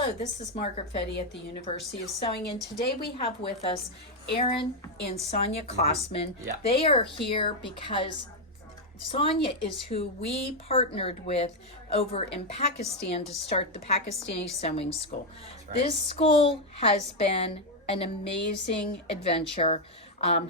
Hello, this is Margaret Fette at the University of Sewing, and today we have with us Aaron and Sonia Clausman. Yeah. They are here because Sonia is who we partnered with over in Pakistan to start the Pakistani Sewing School. Right. This school has been an amazing adventure.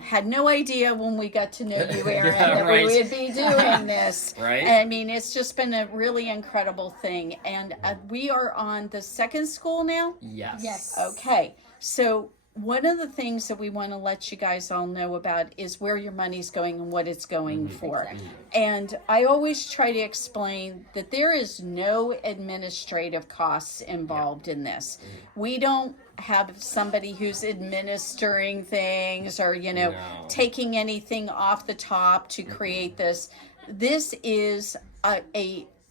Had no idea when we got to know you, Aaron, that right. we would be doing this. Right. I mean, it's just been a really incredible thing. And we are on the second school now? Yes. Yes. Okay. So one of the things that we want to let you guys all know about is where your money's going and what it's going for. Exactly. And I always try to explain that there is no administrative costs involved in this. We don't have somebody who's administering things or, No. taking anything off the top to create this. This is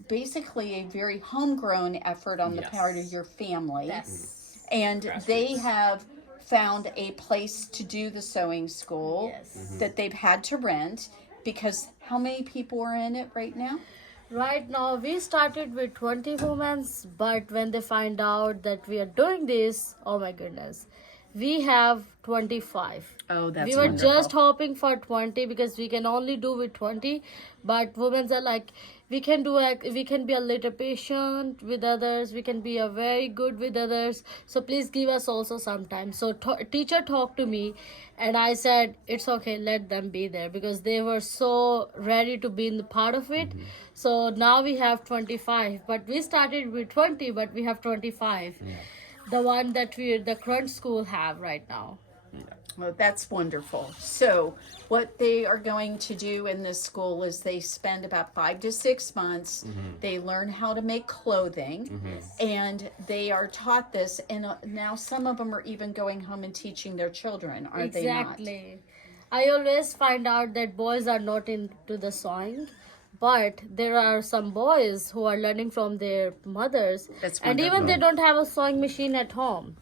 basically a very homegrown effort on the Yes. part of your family. Yes. And they have found a place to do the sewing school Yes. that they've had to rent, because how many people are in it right now? Right now, we started with 20 women, but when they find out that we are doing this, oh my goodness, we have 25. Oh, that's We were wonderful. just hoping for 20 because we can only do with 20, but women are like, we can be a little patient with others, we can be a very good with others, so please give us also some time. So teacher talked to me and I said it's okay, let them be there, because they were so ready to be in the part of it. So now we have 25, but we started with 20, but we have 25. The one that the current school have right now. Well, that's wonderful. So what they are going to do in this school is they spend about 5 to 6 months. They learn how to make clothing, and they are taught this. And now some of them are even going home and teaching their children, aren't they not? Exactly. I always find out that boys are not into the sewing, but there are some boys who are learning from their mothers. That's and even wonderful. they don't have a sewing machine at home.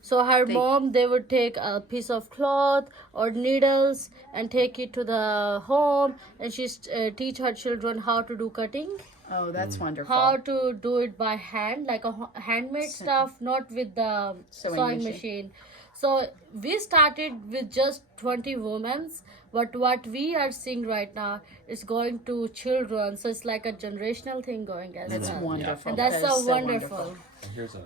So her mom, they would take a piece of cloth or needles and take it to the home, and she teach her children how to do cutting, Oh, that's wonderful. how to do it by hand, like a handmade stuff, not with the Sewing sewing machine. So we started with just 20 women, but what we are seeing right now is going to children. So it's like a generational thing going as That's well. wonderful. And that's That is so wonderful. Here's a.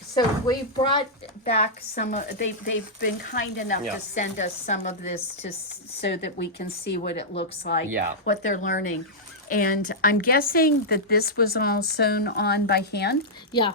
So we brought back some of, they've been kind enough Yeah. to send us some of this so that we can see what it looks like, Yeah. what they're learning. And I'm guessing that this was all sewn on by hand. Yeah.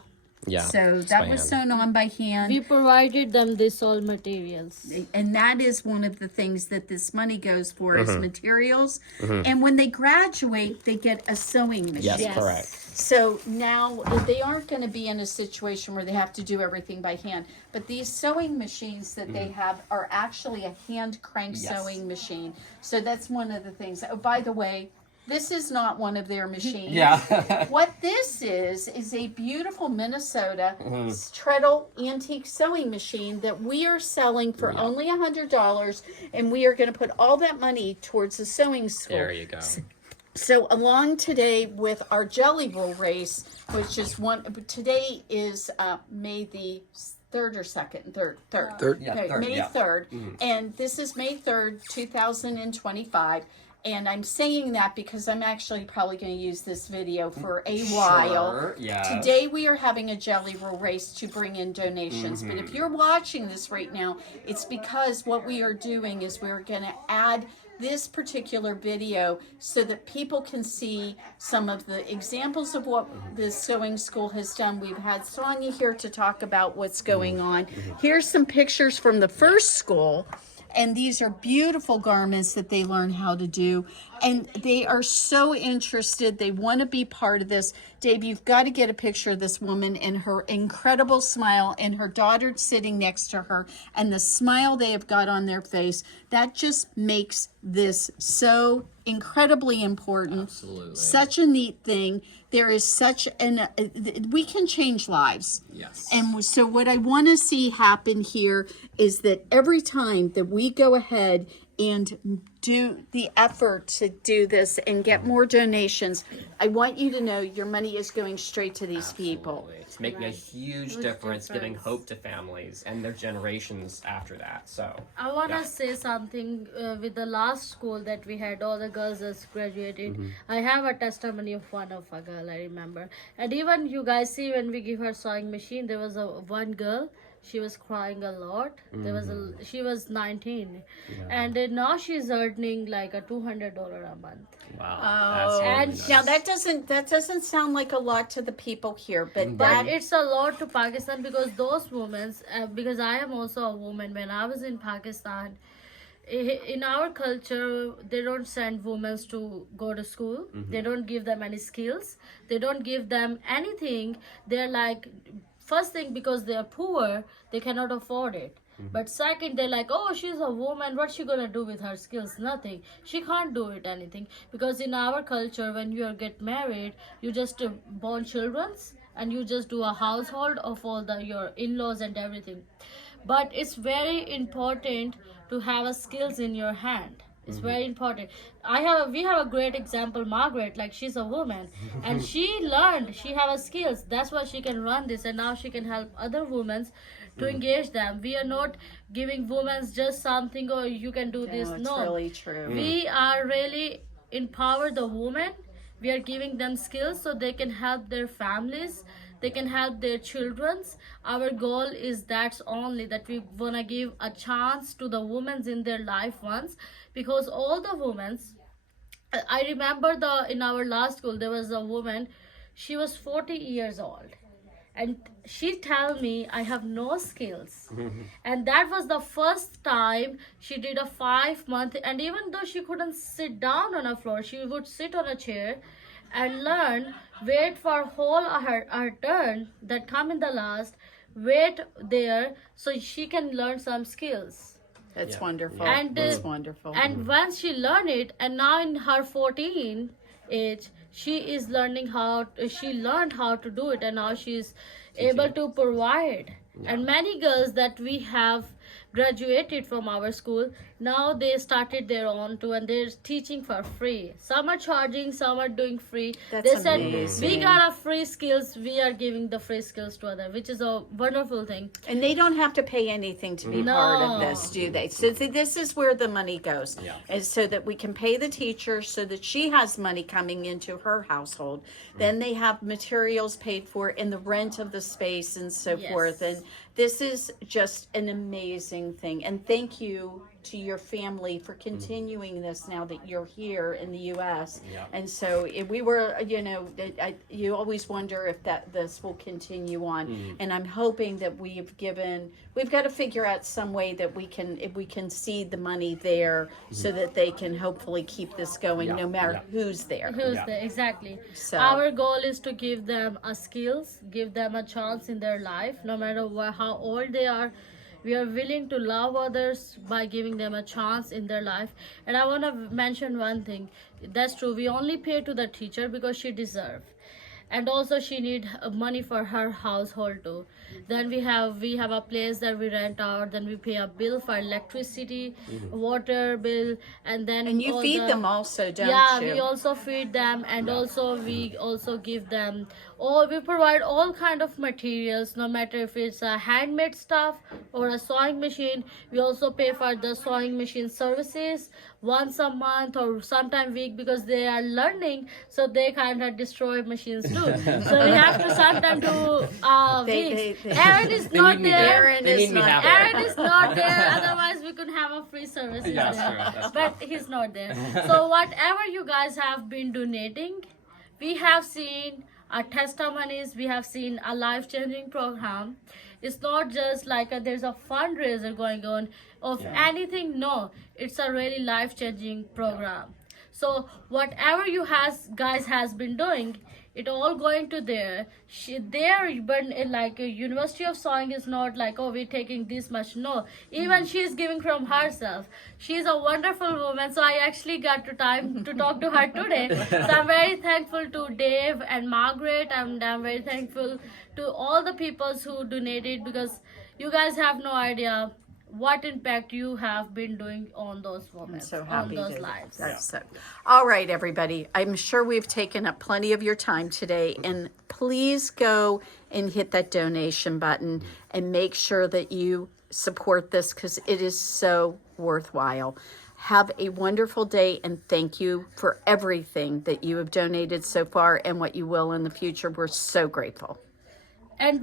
Yeah. So that was sewn on by hand. We provided them this all materials. And that is one of the things that this money goes for, is materials. And when they graduate, they get a sewing machine. Yes, Yes. correct. So now they aren't going to be in a situation where they have to do everything by hand. But these sewing machines that they have are actually a hand crank Yes. sewing machine. So that's one of the things. Oh, by the way, this is not one of their machines. Yeah. What this is a beautiful Minnesota treadle antique sewing machine that we are selling for only $100, and we are going to put all that money towards the sewing school. There you go. So along today with our jelly roll race, which is today is May the 3rd or 2nd? Third. Yeah, Okay, third, May yeah. 3rd. And this is May 3rd, 2025. And I'm saying that because I'm actually probably going to use this video for a while. Sure, yeah. Today we are having a jelly roll race to bring in donations. But if you're watching this right now, it's because what we are doing is we're going to add this particular video so that people can see some of the examples of what the sewing school has done. We've had Sonia here to talk about what's going on. Here's some pictures from the first school. And these are beautiful garments that they learn how to do. And they are so interested. They want to be part of this. Dave, you've got to get a picture of this woman and her incredible smile, and her daughter sitting next to her, and the smile they have got on their face. That just makes this so incredibly important. Absolutely. Such a neat thing. There is such we can change lives. Yes. And so what I want to see happen here is that every time that we go ahead and do the effort to do this and get more donations, I want you to know your money is going straight to these people. Absolutely. It's making a huge difference, giving hope to families and their generations after that. So I want to yeah. say something with the last school that we had, all the girls just graduated. I have a testimony of one of a girl, I remember. And even you guys see when we give her sewing machine, there was one girl, she was crying a lot. She was 19. And now she's earning like a $200 a month. Wow. Oh, And That's really now nice. that doesn't sound like a lot to the people here, but But that it's a lot to Pakistan because those women, because I am also a woman, when I was in Pakistan, in our culture, they don't send women to go to school. They don't give them any skills. They don't give them anything. They're like, first thing, because they're poor, they cannot afford it. But second, they're like, oh, she's a woman, what's she gonna do with her skills? Nothing. She can't do it anything. Because in our culture, when you get married, you just born children's and you just do a household of all your in-laws and everything. But it's very important to have a skills in your hand. It's very important. We have a great example, Margaret, like she's a woman and she learned, she have a skills. That's why she can run this, and now she can help other women to engage them. We are not giving women just something, or you can do this. it's No, really true. we are really empower the women. We are giving them skills so they can help their families, they can help their children's. Our goal is that's only that we want to give a chance to the women in their life once, because all the women, I remember in our last school there was a woman, she was 40 years old, and she tell me I have no skills. And that was the first time she did a 5 month, and even though she couldn't sit down on a floor, she would sit on a chair and learn, wait for her turn that come in the last, wait there so she can learn some skills. That's Yeah. wonderful. And That's wonderful. And once she learned it, and now in her 14 age, she is learning she learned how to do it, and now she's able to provide. And many girls that we have graduated from our school, now they started their own too, and they're teaching for free. Some are charging, some are doing free. That's They said, amazing. we got a free skills, we are giving the free skills to others, which is a wonderful thing. And they don't have to pay anything to be part of this, do they? So this is where the money goes. Yeah. And so that we can pay the teacher so that she has money coming into her household. Then they have materials paid for in the rent of the space and so Yes. forth. And this is just an amazing thing. And thank you to your family for continuing this now that you're here in the U.S. Yeah. And so if we were, you always wonder if this will continue on. And I'm hoping that we've got to figure out some way that if we can seed the money there so that they can hopefully keep this going Yeah. no matter Yeah. who's there. Who's Yeah. there? Exactly. So- Our goal is to give them a skills, give them a chance in their life, no matter how old they are. We are willing to love others by giving them a chance in their life. And I want to mention one thing. That's true. We only pay to the teacher because she deserves. And also she need money for her household too. Then we have a place that we rent out, then we pay a bill for electricity, water bill, and then And you all feed the- them also, don't yeah, you? we also feed them, and also we also give them, or we provide all kind of materials, no matter if it's a handmade stuff or a sewing machine. We also pay for the sewing machine services once a month or sometime week, because they are learning, so they kind of destroy machines too. So we have to sometime do weeks. Aaron is They not need me there. there. Aaron They is need me not happy. Aaron is not there, otherwise we could have a free service Yeah, that's there. true, that's But he's not there. So whatever you guys have been donating, we have seen our testimonies, we have seen a life-changing program. It's not just like there's a fundraiser going on of anything. No, it's a really life-changing program. So whatever you guys has been doing, it all going to there. But like University of Sewing is not like, oh, we're taking this much. No, even she's giving from herself. She's a wonderful woman. So I actually got time to talk to her today. So I'm very thankful to Dave and Margaret, and I'm very thankful to all the people who donated, because you guys have no idea what impact you have been doing on those women, So on happy those to. lives. That's so. All right, everybody. I'm sure we've taken up plenty of your time today, and please go and hit that donation button and make sure that you support this because it is so worthwhile. Have a wonderful day, and thank you for everything that you have donated so far and what you will in the future. We're so grateful. And